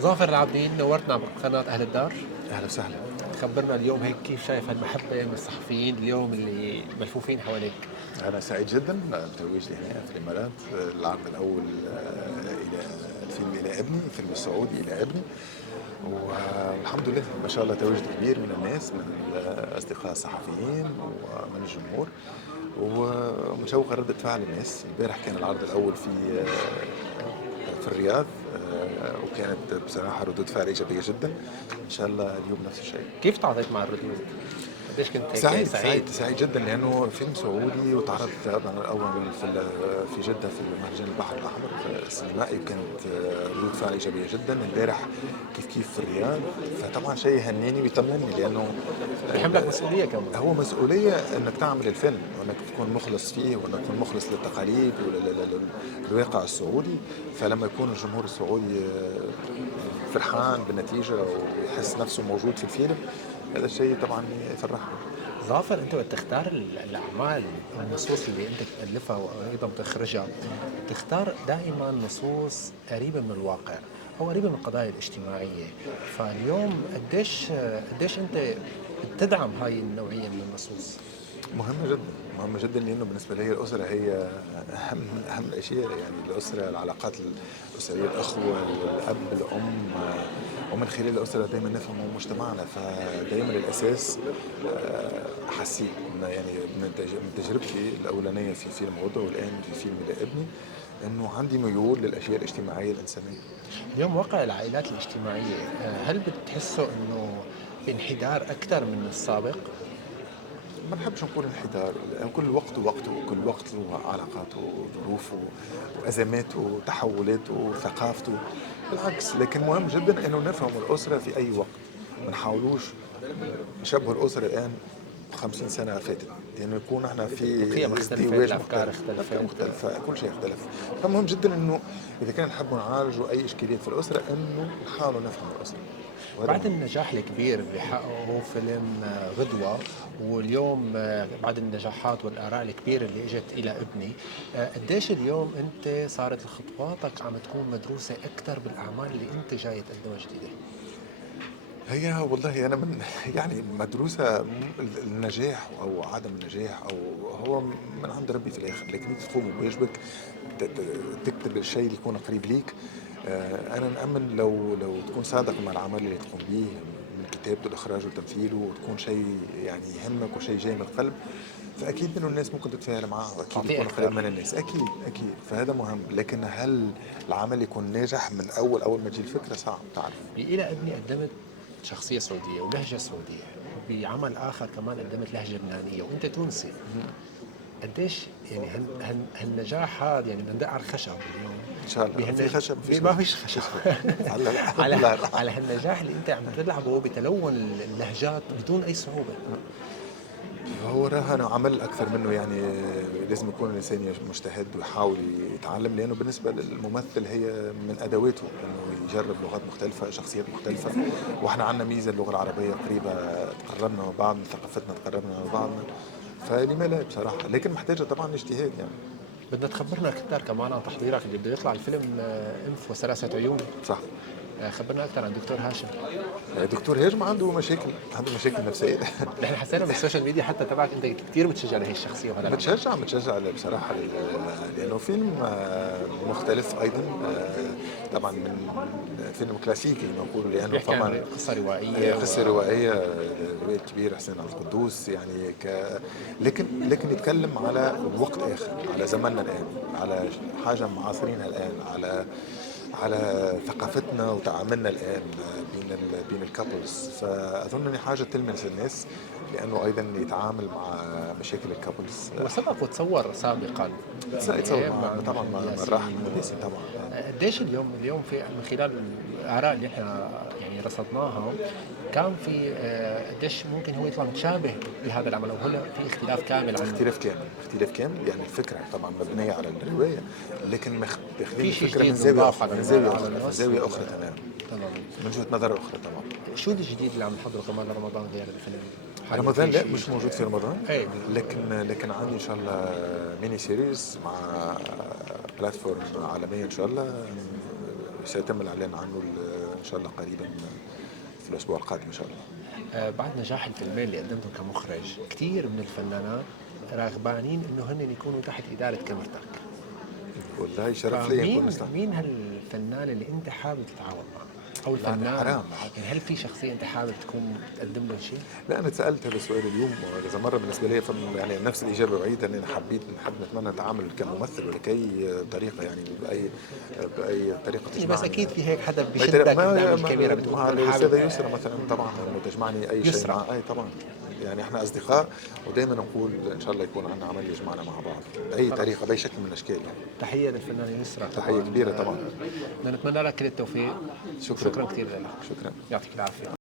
ظافر العابدين نورتنا بقناة أهل الدار. اهلا وسهلا. خبرنا اليوم هيك كيف شايف هالمحبة من الصحفيين اليوم اللي ملفوفين حواليك. انا سعيد جدا بتواجدي هنا في الامارات. العرض الاول الى الفيلم الى ابني، الفيلم السعودي الى ابني، والحمد لله ما شاء الله تواجد كبير من الناس، من الاصدقاء الصحفيين ومن الجمهور، ومشوقة ردة فعل الناس. امبارح كان العرض الاول في الرياض، وكانت بصراحة ردود فعل إيجابية جدا. إن شاء الله اليوم نفس الشيء. كيف تعاطيت مع الردود؟ قديش كنت هيك سعيد سعيد؟ سعيد سعيد جدا، لانه فيلم سعودي وتعرض طبعا الاول في جده في مهرجان البحر الاحمر السينمائي، وكانت ردود فعل ايجابيه جدا. امبارح كيف في الرياض، فطبعا شيء يهنيني ويطمني، لانه بحملك مسؤولية كمان. هو مسؤوليه انك تعمل الفيلم وانك تكون مخلص فيه وانك تكون مخلص للتقاليد وللواقع السعودي. فلما يكون الجمهور السعودي فرحان بالنتيجه ويحس نفسه موجود في الفيلم، هذا الشيء طبعا يفرحني. ظافر، انت بتختار الاعمال، النصوص اللي انت تالفها وايضا بتخرجها، تختار دائما نصوص قريبه من الواقع او قريبه من القضايا الاجتماعيه. فاليوم قديش انت بتدعم هاي النوعيه من النصوص؟ مهمة جدا، مهمة جدا، لأنه بالنسبة لي الأسرة هي أهم الأشياء. يعني الأسرة، العلاقات الأسرية، الأخوة، الأب، الأم، ومن خلال الأسرة دائما نفهم مجتمعنا. فدائما الأساس حسيت يعني من تجربتي الأولانية في فيلم غدة والآن في فيلم لابني، إنه عندي ميول للأشياء الاجتماعية الإنسانية. اليوم واقع العائلات الاجتماعيه، هل بتحسوا انه بانحدار اكثر من السابق؟ ما نحبش نقول انحدار، كل وقت ووقته، وكل وقت له علاقاته وظروفه وأزماته وتحولاته وثقافته. بالعكس، لكن مهم جدا انه نفهم الأسرة في أي وقت. ما نحاولوش نشبه الأسرة الآن 50 سنة فاتت، لأنه يكون احنا في القيم اختلفت، ازدواج الافكار مختلف، الأفكار اختلفت. مختلفة، كل شيء اختلف. فمهم جدا انه إذا كان نحب نعالجوا أي إشكاليات في الأسرة، انه نحاولوا نفهم الأسرة، وهذا بعد مهم. النجاح الكبير اللي حققه فيلم غدوة، واليوم بعد النجاحات والآراء الكبيرة اللي اجت إلى ابني، قديش اليوم أنت صارت خطواتك عم تكون مدروسة أكثر بالأعمال اللي أنت جاي تقدمها جديدة؟ هي والله أنا من يعني مدروسة النجاح أو عدم النجاح أو هو من عند ربي في الآخر، لكن أنت تقوم بواجبك، تكتب الشيء اللي يكون قريب ليك. أنا نأمن لو تكون صادق مع العمل اللي تقوم به، من كتابته لإخراجه وتمثيله، وتكون شيء يعني يهمك وشيء جاي من القلب، فأكيد إنه الناس ممكن تتفاعل معه، وأكيد تعطيه يكون قريب أكثر. من الناس، أكيد أكيد. فهذا مهم، لكن هل العمل يكون ناجح من أول ما تجي الفكرة؟ صعب، تعرف. بإلى ابني قدمت شخصية سعودية ولهجة سعودية، بعمل آخر كمان قدمت لهجة لبنانية وأنت تونسي. قديش يعني هالنجاح هذا، يعني بدنا ندق على الخشب اليوم ان شاء الله في خشب، مفيش ما خشب. فيش خشب. هلا الحمد على لله. على هالنجاح اللي انت عم تلعبه بتلون اللهجات بدون اي صعوبه. هو رهن عمل اكثر منه، يعني لازم يكون الانسان مجتهد ويحاول يتعلم، لانه بالنسبه للممثل هي من ادواته انه يجرب لغات مختلفه، شخصيات مختلفه. واحنا عندنا ميزه، اللغه العربيه قريبه، تقربنا من بعض، ثقافتنا تقربنا من بعضنا، فلما لا بصراحه، لكن محتاجه طبعا اجتهاد يعني. بدنا تخبرنا اكثر كمان عن تحضيرك اللي بده يطلع الفيلم انف وثلاثه عيون. صح. خبرنا اكثر عن دكتور هاشم. دكتور هيرم عنده مشاكل، عنده مشاكل نفسيه. نحن حسينا من السوشيال ميديا حتى تبعك انت كثير بتشجع لهي الشخصيه وهذا العمل. متشجع بصراحة، لأنه فيلم مختلف أيضا. طبعا من فيلم كلاسيكي نقول، لأنه بيحكي طبعا عن قصه روائيه قصة روائية، رواية كبير حسين عبد القدوس يعني لكن يتكلم على وقت آخر، على زمننا الآن، على حاجة معاصرينها الآن، على ثقافتنا وتعاملنا الآن بين الكابلز. فأظن أن حاجة تلمس الناس، لأنه أيضا يتعامل مع مشاكل الكابلز. وسبق وتصور سابقا يتصور مع طبعا محمود مع الراحل ياسين محمود ياسين طبعا. قديش اليوم في من خلال الاراء اللي احنا يعني رصدناها، كان في قديش ممكن هو يطلع متشابه بهذا العمل، وهلا في اختلاف كامل عن اختلاف كامل، يعني الفكرة طبعا مبنية على الرواية، لكن ماخذين في شيء الفكرة من جديد زاوية انضاف أخرى، على على من النص زاوية أخرى تماما، تماما. من وجهة نظر أخرى طبعا. شو الجديد اللي عم نحضره كمان لرمضان غير الفيلم؟ حابب رمضان في لا، شيء؟ مش موجود في رمضان، ايه لكن عندي إن شاء الله ميني سيريز مع بلاتفورم عالمية إن شاء الله، سيتم الإعلان عنه ان شاء الله قريبا في الاسبوع القادم ان شاء الله. بعد نجاح الفيلمين اللي قدمتهم كمخرج، كثير من الفنانات راغبانين انه هن يكونوا تحت اداره كاميرتك. والله شرف لي نكون مين مسلم. مين هالفنان اللي انت حابب تتعاون معه؟ او لا، الفنان حرام. يعني هل في شخصيه انت حابب تكون تقدم له شيء؟ لا انا اتسالت هذا السؤال اليوم وكذا مره، بالنسبه لي يعني نفس الاجابه بعيده، ان انا نحب نتمنى التعامل كممثل ولكي طريقه، يعني باي طريقه يعني تجمعني. بس اكيد في هيك حدا ما بيشدك قدام ما الكاميرا بتقول مع أنا الاستاذه حابب يسرا مثلا طبعا، انه تجمعني اي شيء يسرا. مع اي طبعا، يعني احنا اصدقاء ودائما نقول ان شاء الله يكون عندنا عمل يجمعنا مع بعض باي خلاص. طريقه باي شكل من الاشكال يعني. تحيه للفنانه يسرا طبعا. تحيه كبيره طبعا. بدنا نتمنى لك كل التوفيق. شكرا شكرا كثير لك. شكرا. يعطيك العافيه.